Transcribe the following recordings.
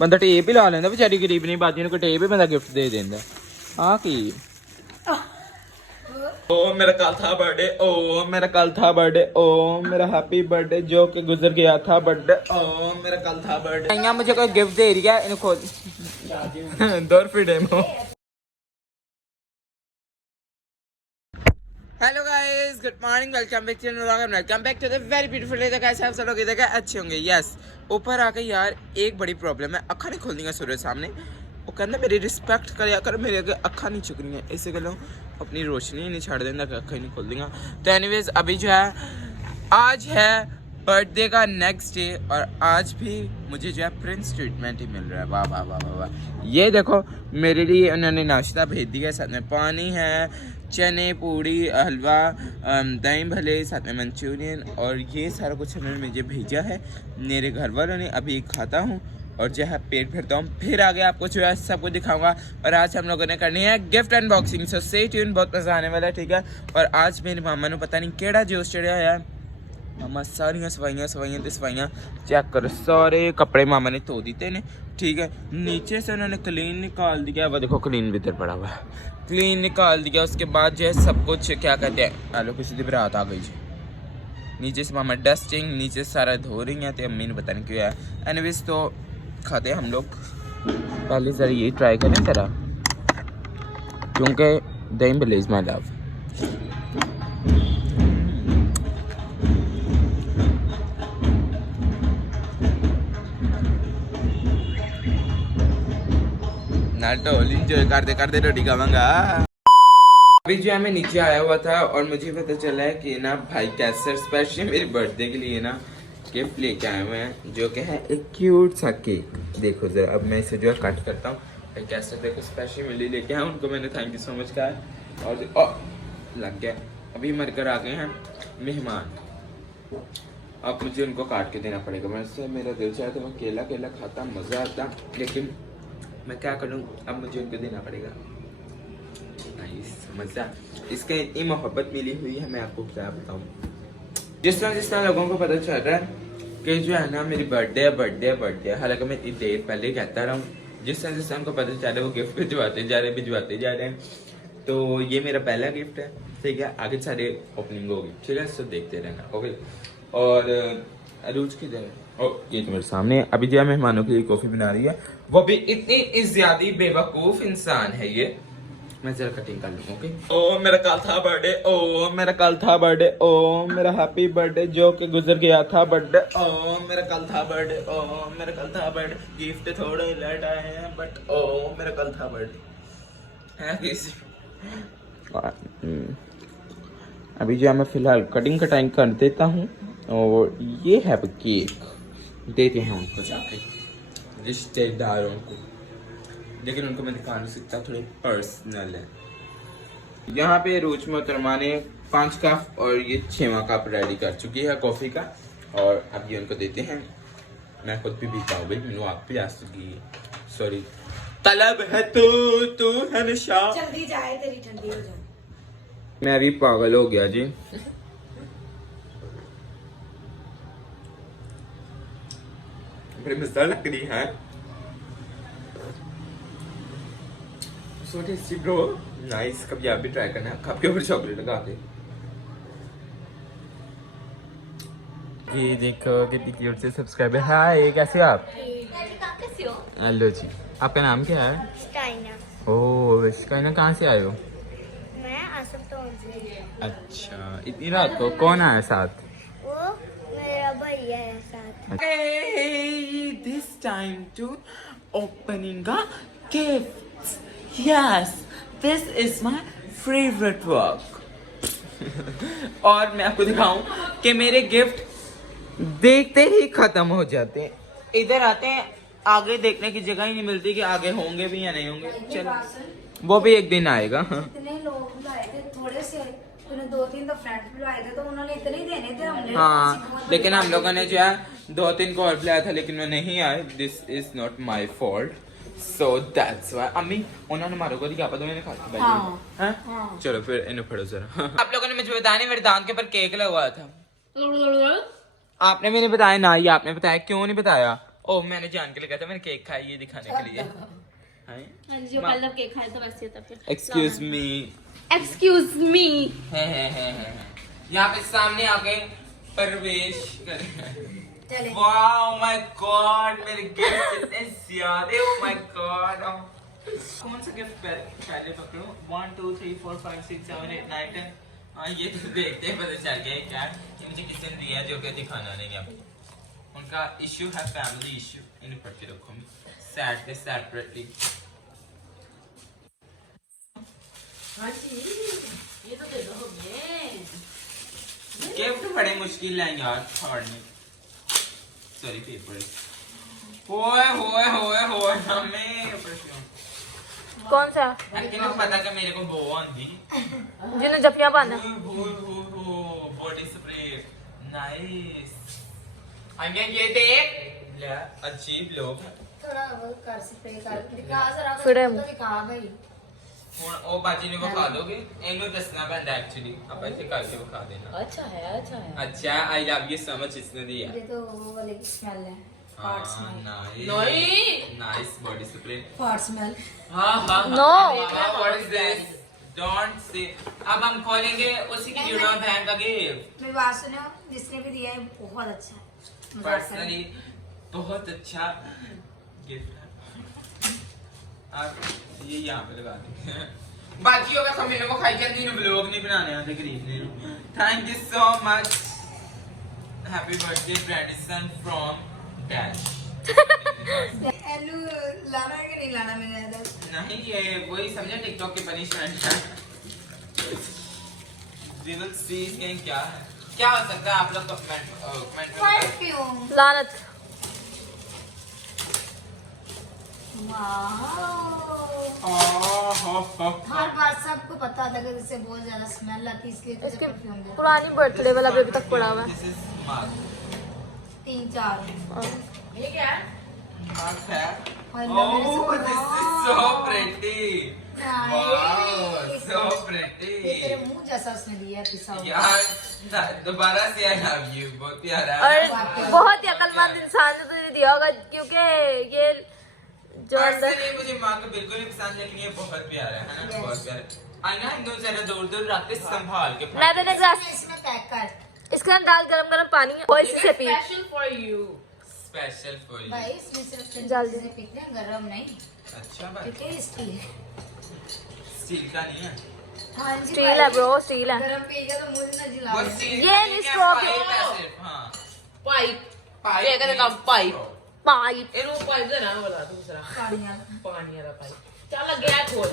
बंदा टेप ही ला लेंदा बेचारी गरीब नहीं बाजी को टेप ही बंदा गिफ्ट दे देंदा आ की ओ मेरा कल था बर्थडे ओ मेरा कल था बर्थडे ओ मेरा हैप्पी बर्थडे जो कि गुजर गया था बर्थडे ओ मेरा कल था बर्थडे यहाँ मुझे कोई गिफ्ट दे रही है इनको demo hello guys good morning welcome back to vlog welcome back to the very beautiful day. कैसे आप सब लोग इधर अच्छे होंगे। यस ऊपर आके यार एक बड़ी प्रॉब्लम है, अखा नहीं खुल दी सूरज सामने। वो कहना मेरी रिस्पेक्ट कर मेरे अगे अखा नहीं चुक रही इस गलों अपनी रोशनी नहीं छड़ देना कि अखा नहीं खुल दी। तो एनीवेज अभी जो है आज है बर्थडे का नेक्स्ट डे और आज भी मुझे जो है प्रिंस ट्रीटमेंट ही मिल रहा है। वाह वाह वाह वाह वाह। ये देखो मेरे लिए उन्होंने नाश्ता भेज दिया, साथ में पानी है, चने पूड़ी हलवा दही भले, साथ में मंचूरियन और ये सारा कुछ उन्होंने मुझे भेजा है मेरे घर वालों ने। अभी खाता हूँ और जो है पेट भरता हूँ, फिर आगे आपको जो है सब कुछ दिखाऊंगा। और आज हम लोगों ने करनी है gift unboxing, so stay tune, बहुत मजा आने वाला है। ठीक है। और आज मेरी मामा ने पता नहीं केड़ा जूस चढ़िया है। मामा सारिया सफाइयां चेक करो, सारे कपड़े मामा ने धो दिते ने। ठीक है। नीचे से उन्होंने क्लीन निकाल दिया, वो देखो क्लीन भीतर पड़ा हुआ है, क्लीन निकाल दिया। उसके बाद जो है सब कुछ क्या कहते हैं आलो किसी की बरात आ गई जी। नीचे से मामा डस्टिंग, नीचे सारा धो रही हैं, तो अम्मी ने पता नहीं क्यों है। एनीवेज तो खाते हम लोग, पहले जरा ये ट्राई करें जरा, क्योंकि दही भल्ले इज माय लव। एंजॉय करते रोटी खावांगा। अभी जो है मैं नीचे आया हुआ था और मुझे पता चला है कि ना भाई कैसर स्पेशली मेरे बर्थडे के लिए ना गिफ्ट लेके आए हुए हैं, जो कि है एक क्यूट सा केक। देखो जरा, अब मैं इसे जो है कट करता हूँ। भाई कैसर देखो स्पेशली मेरे लिए लेके आए, उनको मैंने थैंक यू सो मच कहा है। और लग गया। अभी हमारे घर आ गए हैं मेहमान, अब मुझे उनको काट के देना पड़ेगा। वैसे मेरा दिल चाहे तो मैं केला केला खाता, मज़ा आता, लेकिन मैं क्या करूँ, अब मुझे उनको देना पड़ेगा। नाइस, मज़ा। इसके इतनी मोहब्बत मिली हुई है, मैं आपको क्या बताऊँ। जिस तरह लोगों को पता चल रहा है कि जो है ना मेरी बर्थडे है, हालांकि मैं इतनी देर पहले ही कहता रहा हूँ। जिस तरह उनको पता चल रहा है वो गिफ्ट भिजवाते जा रहे हैं। तो ये मेरा पहला गिफ्ट है। ठीक है। आगे सारे ओपनिंग होगी। ठीक है। सब देखते रहना। ओके। और अरूज की जगह ये तो मेरे सामने अभी जो है मेहमानों के लिए कॉफी बना रही है, वो भी इतनी ज्यादा बेवकूफ इंसान है ये। मैं जरा कटिंग कर लूँ। ओके। ओ मेरा कल था बर्थडे ओ मेरा कल था बर्थडे ओ मेरा हैप्पी बर्थडे जो कि गुजर गया था बर्थडे ओ मेरा कल था बर्थडे ओ मेरा कल था बर्थडे। गिफ्ट थोड़े लेट आए हैं बट ओ मेरा कल था बर्थडे है किसी। अभी जो है मैं फिलहाल कटिंग कर देता हूँ और ये है केक देते हैं उनको जाके रिश्तेदारों को, लेकिन उनको मैं दिखा नहीं सकता, थोड़े पर्सनल है। यहाँ पे रूच मोहतरमा ने 5 कप और ये 6वां कप रेडी कर चुकी है कॉफी का, और अब ये उनको देते हैं। मैं खुद भी पीता हूँ भाई, मैंने आप भी आ चुकी है। सॉरी तलब है तू है निशा, जल्दी जाए तेरी ठंडी हो जाए। मैं अभी पागल हो गया जी। बड़ी मजा लग रही है। So tasty bro, nice। कभी आप भी ट्राई करना, कप के ऊपर चॉकलेट लगा के। ये देखो कितनी क्यूट से सब्सक्राइबर। हाय कैसे आप? कैसे हो? हेलो जी, आपका नाम क्या है? स्टाइना। ओह स्काइना, कहाँ से आए हो? मैं आसम से। अच्छा, इतनी रात को कौन आया साथ? वो मेरा भैया है साथ। Hey, this time to opening a gift. Yes, this is my favorite work. और मैं आपको दिखाऊं कि मेरे गिफ्ट देखते ही खत्म हो जाते हैं। इधर आते हैं, आगे देखने की जगह ही नहीं मिलती कि आगे होंगे भी या नहीं होंगे। चलो वो भी एक दिन आएगा। इतने लोग बुलाए थे, थोड़े से तूने 2-3 तो फ्रेंड्स बुलाए थे, तो उन्होंने इतने ही देने थे हमने। हाँ, लेकिन हम लोगों ने जो है 2-3 को और बुलाया था, लेकिन वो नहीं आए। This is not my fault, so that's why. अम्मी उन्होंने मारो को क्या पता मैंने खाती भाई। हाँ? चलो फिर इन्हें पढ़ो जरा। आप लोगों ने मुझे बताया नहीं मेरे दांत के ऊपर केक लगवाया था। आपने भी नहीं बताया ना, ये आपने बताया, क्यों नहीं बताया? ओह मैंने जान के लगा था, मैंने केक खाया ये दिखाने के लिए। हाँ जी, जो कल जब केक खाया था वैसे था फिर। Excuse me. Excuse me. यहाँ पे सामने आके प्रवेश करें। चले वाओ माय गॉड, मेरे गिफ्ट कितने ज्यादा। ओह माय गॉड, कौन सा गिफ्ट पहले पकड़ूं? 1 2 3 4 5 6 7 8 9 10। हाँ ये तो देखते हैं पता चल गया क्या ये मुझे किसने दिया है, जो कि दिखाना नहीं है। उनका इशू है, फैमिली इशू। इन्हें पढ़ के रखो सैड सेपरेटली। हाँ जी, ये तो दे दो ये। गिफ्ट बड़े मुश्किल है यार फाड़ने। Sorry paper. होए होए होए होए हमें कौन सा? किन्हें पता कि मेरे को वो आंदी जिन्हें जपियां बांधा। Body spray nice. आगे ये देख ले, अजीब लोग थोड़ा वो कर स्प्रे कर दिखा जरा फिर तो दिखा भाई। ਹੁਣ ਉਹ ਬਾਜੀ ਨੂੰ ਵਿਖਾ ਦੋਗੇ, ਇਹਨੂੰ ਦੱਸਣਾ ਪੈਂਦਾ ਐਕਚੁਅਲੀ, ਆਪਾਂ ਇੱਥੇ ਕਰਕੇ ਵਿਖਾ ਦੇਣਾ। अच्छा है। अच्छा आई लव यू सो मच इसने दिया। ये तो वो वाली स्मेल है, फाट smell. Nice nice body spray. फाट स्मेल। हाँ No. What is this? Don't say. अब हम खोलेंगे उसी की जुड़ा बहन का गिफ्ट। मेरी बात सुनो, जिसने भी दिया है बहुत अच्छा है, पर्सनली बहुत अच्छा गिफ्ट है। आप ये यहाँ पे लगा देंगे। बाकी होगा सब मेरे को खाई के दिन ब्लॉग नहीं बनाने आते गरीब ने। Thank you so much. Happy birthday grandson from dash. एलू लाना है कि नहीं लाना मैंने इधर? नहीं ये वही समझे टिकटॉक की पनिशमेंट है। We will see कि क्या है, क्या हो सकता है। आप लोग कमेंट में परफ्यूम। लानत। हर बार सबको पता था कि इससे बहुत ज्यादा स्मेल आती है, इसलिए तुझे इसके परफ्यूम दे। पुरानी बर्थडे वाला भी अभी तक पड़ा हुआ है। This is mug. 3-4 ये क्या है? Mug है। Allah, मेरे Oh, से this is so pretty. Wow, so ये pretty. तेरे मुंह जैसा उसने दिया है पिसा हुआ। यार दोबारा से I love you, बहुत प्यारा है। और बहुत ही अक्लमंद इंसान ने तुझे दिया होगा, क्योंकि ये जो अंदर Personally मुझे मग बिल्कुल नहीं पसंद, लेकिन ये बहुत प्यारा है ना। Yes. बहुत प्यारा। आईना इन दोनों जरा दूर दूर रख के संभाल के। मैं तेरे ग्लास इसमें पैक कर इसके अंदर डाल गरम गरम पानी और इसी से पी। Special for you. भाई, इसमें सिर्फ जल्दी। चीजें पीते हैं, गरम नहीं, अच्छा भाई, ठीक है? स्टील स्टील का नहीं है। हाँ जी स्टील भाई। है ब्रो, स्टील है। गरम पिएगा तो मुझे ना जिला वो दे। स्टील ये का नहीं है, straw पाइप के- है सिर्फ। हाँ पाइप पाइप ਇਹ ਕਹਿੰਦੇ ਕੰਮ ਪਾਈਪ पाइप ਇਹਨੂੰ ਪਾਈਪ ਦੇ ਨਾ ਵਾਲਾ ਦੂਸਰਾ साड़ियाँ। ਪਾਣੀ ਵਾਲਾ ਪਾਈਪ ਚੱਲ ਗਿਆ खोल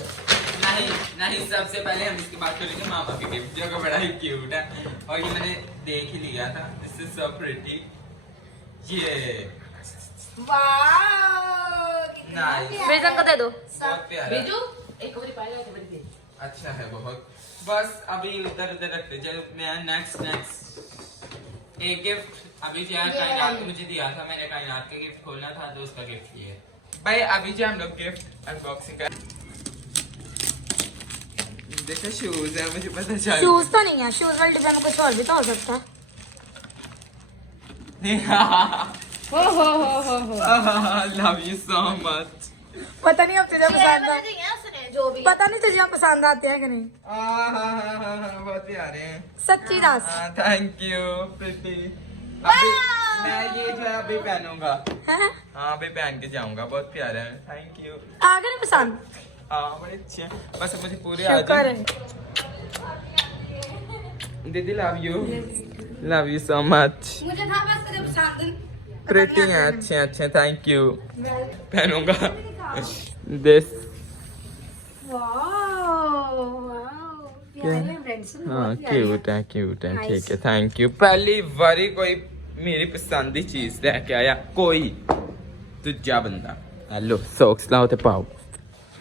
नहीं नहीं, सबसे पहले हम इसकी बात करेंगे मामा के गिफ्ट, जो कि बड़ा ही क्यूट है और ये मैंने देख ही लिया था। This is so pretty. ये वाह, कितना Nice. प्यारा ब्रिजन को है। दे दो। बहुत प्यारा। बीजू एक बारी पाएगा एक बारी दे अच्छा है बहुत। बस अभी उधर उधर रखते चलो। मैं नेक्स्ट एक गिफ्ट अभी जो है कायनात को मुझे दिया था, मैंने कायनात का गिफ्ट खोलना था तो उसका गिफ्ट ये है भाई। अभी जो हम लोग गिफ्ट अनबॉक्सिंग कर, देखो शूज है, मुझे पता चल शूज तो नहीं है, शूज वाले डिब्बे में कुछ और भी तो हो सकता है। Love you so much. पता नहीं अब तुझे पसंद है, उसने जो भी पता नहीं तुझे पसंद आते हैं कि नहीं। बहुत प्यारे हैं। सच्ची दास थैंक यू प्रीति। अभी मैं ये जो है अभी पहनूंगा। है। हाँ अभी पहन के जाऊंगा, बहुत प्यारा है। Thank you. आगे नहीं पसंद। हाँ बड़े अच्छे हैं, बस मुझे पूरे आ शुक्र जाए। है। दीदी लव यू सो मच। मुझे था बस तुझे पसंद। प्रीति हैं, अच्छे अच्छे। Thank you. पहनूंगा दिस। हाँ क्यूट है ठीक है। Thank you. पहली बारी कोई मेरी पसंद की चीज लेके आया, कोई दूजा बंदा। हेलो सॉक्स लाओ ते पाओ।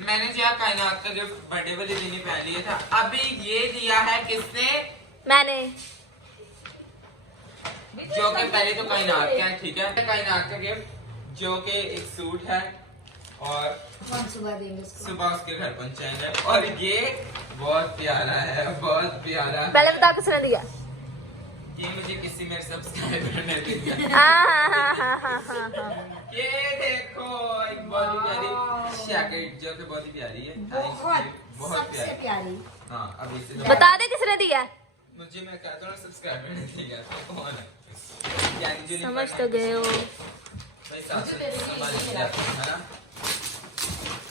मैंने जो कायनात का गिफ्ट बर्थडे वाले दिन ही पहन लिया था। अभी ये दिया है किसने? मैंने जो कि पहले तो कायनात का है, ठीक है। कायनात का गिफ्ट जो कि एक सूट है और सुबह देंगे उसको। सुबह उसके घर पहुंचाएंगे। और ये बहुत प्यारा है, बहुत प्यारा। पहले बता किसने दिया। ये मुझे किसी मेरे सब्सक्राइबर ने दिया। हाँ। ये देखो एक बहुत ही प्यारी जैकेट जो कि बहुत ही प्यारी है। बहुत सबसे प्यारी। हाँ अब इसे बता दे किसने दिया है? मुझे मैं कहता हूँ सब्सक्राइबर नहीं दिया तो कौन है? समझ तो गए हो। भाई समझ जाते हैं ना।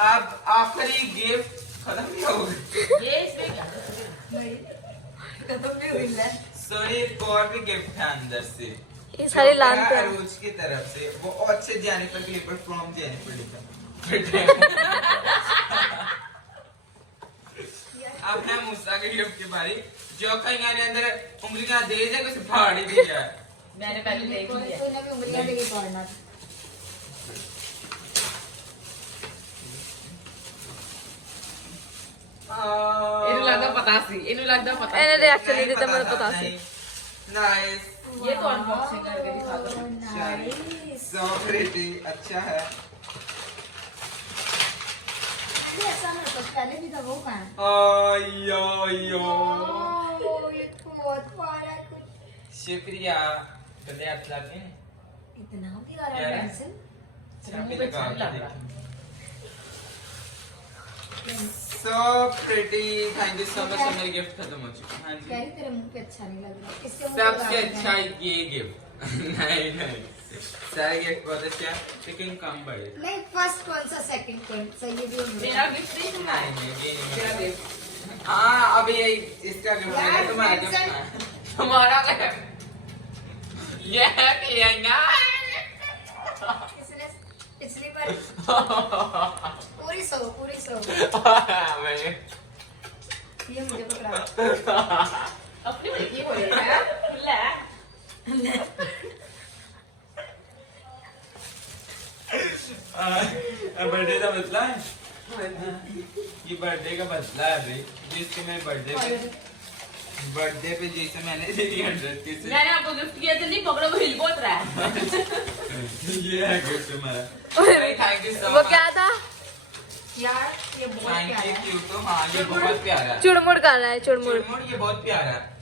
अब आखिरी गिफ्ट खत्म नहीं होगा। ये इसमें क्या खत्म नहीं हुई है। सो एक और भी गिफ्ट है अंदर से। ये सारे लानते हैं। अरूज की तरफ से वो अच्छे जेनिफर क्लिपर फ्रॉम जेनिफर लिखा। अब है मूसा के गिफ्ट के बारे जो कहीं अंदर उंगलियां दे दे कुछ फाड़ ही दिया है। मैंने पहले देख लिया तूने भी उंगलियां देगी पड़ना। ਇਹਨੂੰ ਲੱਗਦਾ ਪਤਾ ਸੀ ਇਹਨੂੰ ਲੱਗਦਾ ਪਤਾ ਇਹਨੇ ਰਿਐਕਸ਼ਨ ਨਹੀਂ ਦਿੱਤਾ ਮੈਨੂੰ ਪਤਾ ਸੀ। नाइस ये तो अनबॉक्सिंग करके दिखा दो नाइस। सो प्रिटी अच्छा है। ये ऐसा मेरे पास पहले भी था वो कहाँ है? आयो यो ओह, ये तो बहुत प्यारा है कुछ। शुक्रिया बंदे हाथ लगे इतना प्यारा यार। पेंसिल। चाबी लगा के so pretty thank you so much. मेरी गिफ्ट खत्म हो चुकी है। हाँ जी कह रही तेरे मुंह पे अच्छा नहीं लग रहा। इससे मुंह सबसे पे अच्छा ये गिफ्ट नहीं नहीं सारे गिफ्ट बहुत अच्छा है लेकिन कम बड़े नहीं, फर्स्ट कौन सा सेकंड कौन सा ये भी होगा। मेरा गिफ्ट नहीं सुना नहीं नहीं ये नहीं मेरा मैं- गिफ्ट हाँ अब ये इसका गिफ्ट है यार, तुम्हारा गिफ्ट Vincent। है। तुम्हारा गिफ्ट ये है पियंगा इसने पिछली बार पूरी सौ ये मुझे पकड़ा। अपनी बेटी हो रही है ले बर्थडे का बदला है ये बर्थडे का बदला है भाई जिसके मैं बर्थडे पे जैसे मैंने 300 किसी मैंने आपको गिफ्ट किया तो नहीं पकड़ो वो हिल बहुत रहा है ये है गिफ्ट हमारा थैंक यू सो वो मच। क्या था? यार ये बहुत थैंक प्यारा है। यू तो हाँ ये बहुत प्यारा है चुड़मुड़ कर रहा है चुड़मुड़। चुड़मुड़ ये बहुत प्यारा है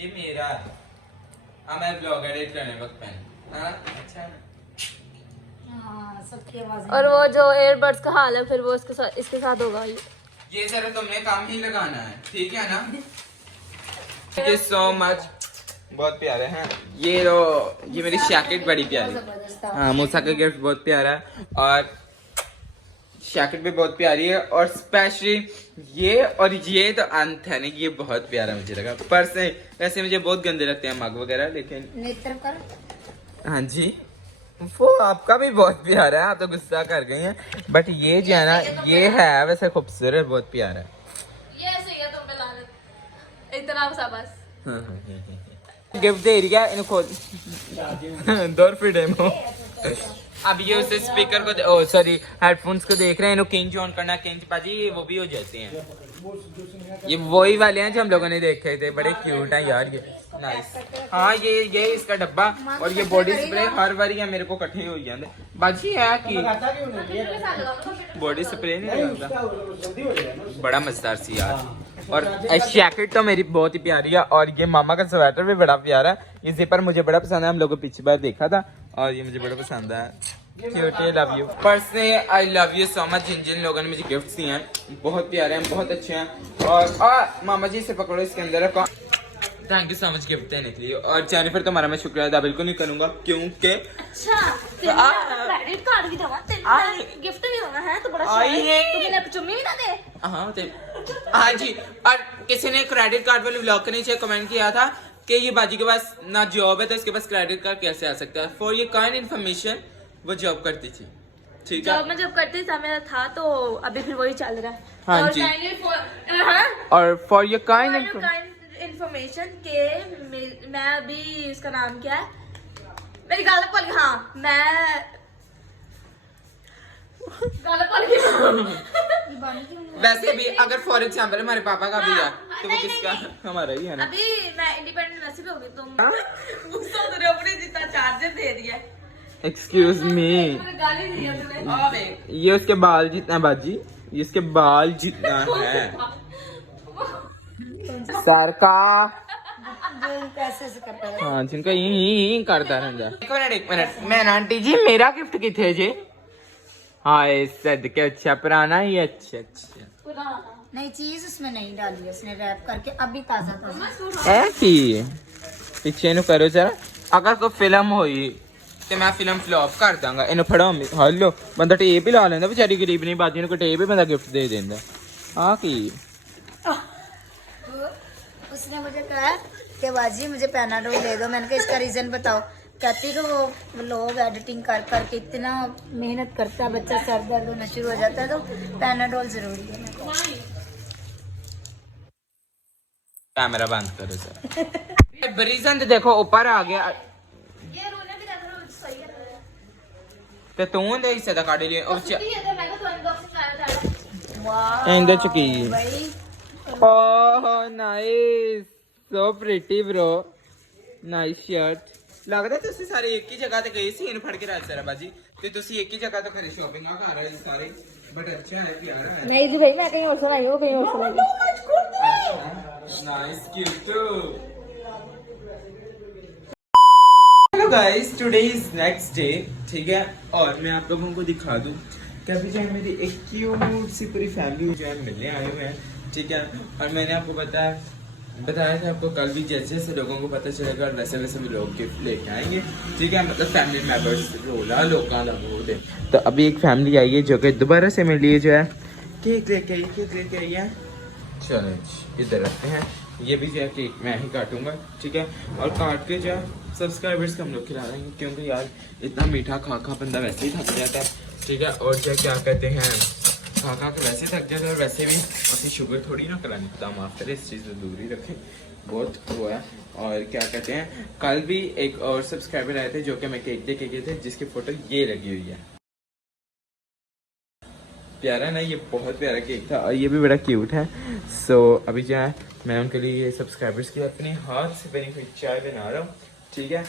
ये मेरा है। हाँ मैं ब्लॉग एडिट करने वक्त पहन हाँ अच्छा है ना। हाँ, सबकी आवाज़ और वो जो एयरबड्स का हाल है फिर वो इसके साथ होगा। ये सर तुमने काम ही लगाना है ठीक है ना। थैंक यू सो मच बहुत प्यारे हैं ये लो ये मेरी जैकेट बड़ी प्यारी जबरदस्त था। हाँ मूसा का गिफ्ट बहुत प्यारा है और जैकेट भी बहुत प्यारी है और स्पेशली ये और ये तो अंत है ना ये बहुत प्यारा मुझे लगा। पर से वैसे मुझे बहुत गंदे लगते हैं मग वगैरह लेकिन नेत्र कर। हाँ जी वो आपका भी बहुत प्यारा है आप तो गुस्सा कर गई हैं बट ये जो है ना ये है वैसे खूबसूरत बहुत प्यारा है। ये सही है तुम पे लानत इतना सा बस। गिफ्ट दे रही है इनको दौर फिर डेमो अब ये उसे स्पीकर को ओ सॉरी हेडफोन्स को देख रहे हैं इनको किंच ऑन करना किंच पाजी वो भी हो जाते हैं ये वही वाले हैं जो हम लोगों ने देखे थे बड़े क्यूट हैं यार ये नाइस। हाँ ये इसका डब्बा और ये बॉडी स्प्रे हर बार ये मेरे को इकट्ठे हो जाते बाजी है कि बॉडी स्प्रे नहीं लगता बड़ा मजेदार सी यार। और जैकेट तो मेरी बहुत ही प्यारी है और ये मामा का स्वेटर भी बड़ा प्यारा है ये जिपर मुझे बड़ा पसंद है हम लोगों को पिछली बार देखा था और ये मुझे बड़ा पसंद है। Love you personally I love you so much जिन जिन लोगों ने मुझे गिफ्ट दिए हैं बहुत प्यारे हैं बहुत अच्छे हैं और मामा जी से पकड़ो इसके अंदर रखो। Thank you so much gift देने के लिए और जेनिफर तुम्हारा मैं शुक्रिया अदा बिल्कुल नहीं करूंगा क्योंकि अच्छा क्रेडिट कार्ड भी दवा गिफ्ट भी होना है तो बड़ा तुमने चुम्मी भी ना दे। हाँ जी और किसी ने क्रेडिट कार्ड वाले व्लॉग के नीचे कमेंट किया था कि ये बाजी के पास ना जॉब है तो इसके पास क्रेडिट कार्ड कैसे आ सकता है। फॉर ये काइंड इन्फॉर्मेशन वो जॉब करती थी ठीक है जॉब में जब करते था मेरा था तो अभी फिर वही चल रहा है। हाँ और जी। kindly और फॉर योर काइंड इन्फॉर्मेशन के मैं अभी उसका नाम क्या है मेरी गाल पल हाँ मैं गाल पल ये वैसे भी अगर फॉर एग्जाम्पल हमारे पापा का भी है तो वो नहीं, किसका नहीं। हमारा ही है ना। अभी मैं इंडिपेंडेंट वैसे भी हो गई तुम अपने जितना चार्जर दे दिया एक्सक्यूज मी गाली दी है तूने ये उसके बाल जितना बाजी ये उसके बाल जितना है सर का जो इनको ऐसे ऐसे करता है। हाँ जिनका यही करता रहता। एक मिनट मैं आंटी जी मेरा गिफ्ट किथे जी? हाँ सदके अच्छा पुराना ही अच्छा। नई चीज उसमें नहीं डाली है उसने, रैप करके अभी ताजा ताजा। है की पिछे नु करो जरा, अगर कोई फिल्म हुई ते मैं फिल्म फ्लॉप कर दांगा। इन्हें फड़ो हेलो बंदा टेप ही ला लेंदा, बेचारी गरीब नहीं बाजी को टेप ही बंदा गिफ्ट दे देंदा। हाँ की उसने मुझे कहा कि बाजी मुझे पैनाडोल दे दो। मैंने कहा इसका रीजन बताओ। कहती कि वो लोग एडिटिंग कर करके इतना मेहनत करता है, बच्चा सर दर्द होना शुरू हो जाता है तो पैनाडोल जरूरी है। मैं कहा, कैमरा बंद करो सर। रीजन तो देखो ऊपर आ गया ये रोने भी लग रहा सही है ते तू दे हिस्से दा काट लिया और ये तो मैं तो अनबॉक्सिंग कर रहा था। वाह इंदे चुकी। भाई oh nice so pretty bro, nice shirt. लगदा ਤੁਸੀਂ ਸਾਰੇ ਇੱਕ ਹੀ ਜਗ੍ਹਾ ਤੇ ਗਏ ਸੀ ਇਹਨੂੰ ਫੜ ਕੇ ਰਾਜ ਸਾਰਾ ਬਾਜੀ ਤੇ ਤੁਸੀਂ ਇੱਕ ਹੀ ਜਗ੍ਹਾ ਤੋਂ ਕਰੇ ਸ਼ਾਪਿੰਗ ਆ ਕਰ ਰਹੇ ਸਾਰੇ ਬਟ ਅੱਛਾ ਹੈ ਪਿਆਰਾ ਹੈ। नहीं जी भाई मैं कहीं और सुनाई वो कहीं और सुनाई। Nice gift. Hello guys today is next day ठीक है और मैं आप लोगों को दिखा दूं कि अभी जो है मेरी एक क्यूट सी पूरी फैमिली जो है मिलने आए हुए हैं ठीक है। और मैंने आपको बताया था आपको कल भी, जैसे जैसे लोगों को पता चलेगा वैसे वैसे भी लोग गिफ्ट लेके आएंगे ठीक है। मतलब फैमिली मेंबर्स रोला लोगों का वो दे। तो अभी एक फैमिली आई है जो कि दोबारा से मेरे लिए जो है केक लेके आई है। चलो इधर रखते हैं, ये भी जो है केक मैं ही काटूंगा ठीक है। और काट के जो है सब्सक्राइबर्स को हम लोग खिला देंगे क्योंकि यार इतना मीठा खा बंदा वैसे ही थक जाता है ठीक है। और जो क्या कहते हैं खा के वैसे थक जाता है और वैसे भी अपनी शुगर थोड़ी ना करानी, खुदा माफ करे इस चीज़ से दूर ही रखें, बहुत वो है। और क्या कहते हैं कल भी एक और सब्सक्राइबर आए थे जो कि मैं केक दे के गए थे जिसकी फोटो ये लगी हुई है। प्यारा ना, ये बहुत प्यारा केक था और ये भी बड़ा क्यूट है। सो अभी जो है मैं उनके लिए सब्सक्राइबर्स के लिए अपने हाथ से बनी हुई चाय बना रहा हूँ ठीक है।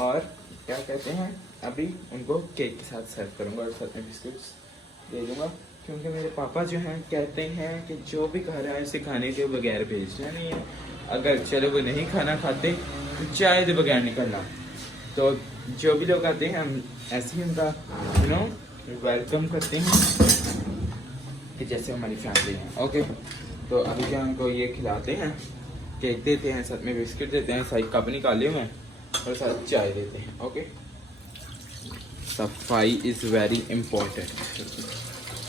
और क्या कहते हैं अभी उनको केक के साथ सर्व करूँगा और साथ में बिस्कुट्स दे दूँगा क्योंकि मेरे पापा जो हैं कहते हैं कि जो भी खा रहा है उसे खाने के बगैर भेजना नहीं है। अगर चलो वो नहीं खाना खाते तो चाय के बगैर निकलना। तो जो भी लोग आते हैं हम ऐसे ही उनका वेलकम करते हैं कि जैसे हमारी फैमिली है ओके। तो अभी क्या उनको ये खिलाते हैं, केक देते हैं, साथ में बिस्किट देते हैं, साइड कप निकाले हुए हैं और साथ चाय देते हैं ओके। सफाई इज़ वेरी इम्पोर्टेंट।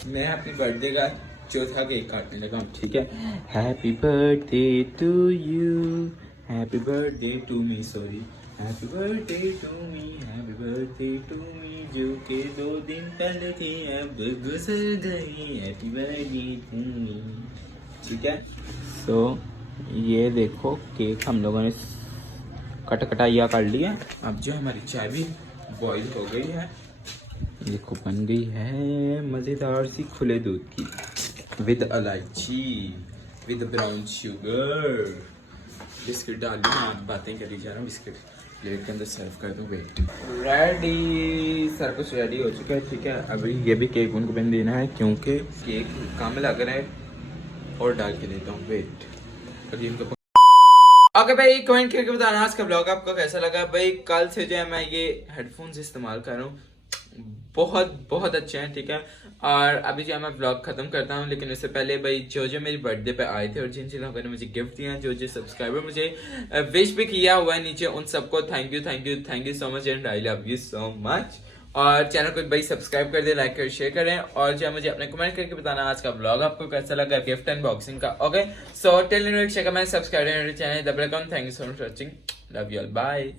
मैं अपनी बर्थडे का चौथा केक काटने लगा हूँ ठीक है। Happy birthday to you, happy birthday to me, sorry happy birthday to me, happy birthday to me, जो के 2 दिन पहले थी अब गुजर गई, हैप्पी बर्थडे टू मी ठीक है। सो ये देखो केक हम लोगों ने कटाइया कर लिया। अब जो हमारी चाय भी बॉईल हो गई है, देखो बन गई है मज़ेदार सी खुले दूध की विद इलायची विद ब्राउन शुगर। बिस्किट डाल दी, मैं बातें करी जा रहा हूँ, बिस्किट प्लेट के अंदर सर्व कर दूँ। वेट रेडी, सब कुछ रेडी हो चुका है ठीक है। अभी ये भी केक उनको बन देना है क्योंकि केक कम लग रहा है और डाल के देता हूँ। वेट अभी इनको ओके भाई कमेंट करके बताना आज का ब्लॉग आपको कैसा लगा। भाई कल से जो है मैं ये हेडफोन्स इस्तेमाल कर रहा हूँ, बहुत अच्छे हैं ठीक है। और अभी जो है मैं ब्लॉग खत्म करता हूँ लेकिन उससे पहले भाई जो मेरी बर्थडे पे आए थे और जिन जिन लोगों ने मुझे गिफ्ट दिया, जो सब्सक्राइबर मुझे विश भी किया हुआ है नीचे, उन सबको thank you so much and I love you so much. और चैनल को भाई सब्सक्राइब कर दे, लाइक कर, शेयर करें और जो मुझे अपने कमेंट करके बताना आज का ब्लॉग आपको कैसा लगा गिफ्ट अनबॉक्सिंग का okay. So till next comment subscribe channel, thank you so much for watching, love you all, bye.